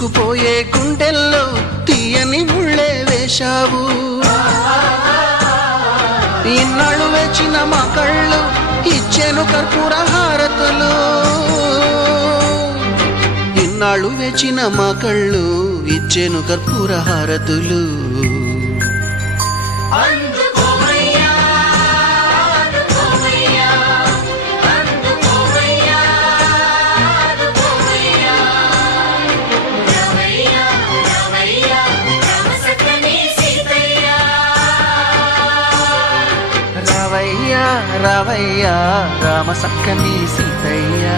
గుచ్చుకుపోయే గుండెల్లో తీయని ముళ్ళే వేశావు. ఇన్నాళ్ళు వేచిన మా కళ్ళు ఇచ్చెను కర్పూర హారతులు. ఇన్నాళ్ళు వేచిన మా కళ్ళు ఇచ్చెను కర్పూర హారతులు. రావయ్యా రామ సక్కని సీతయ్య.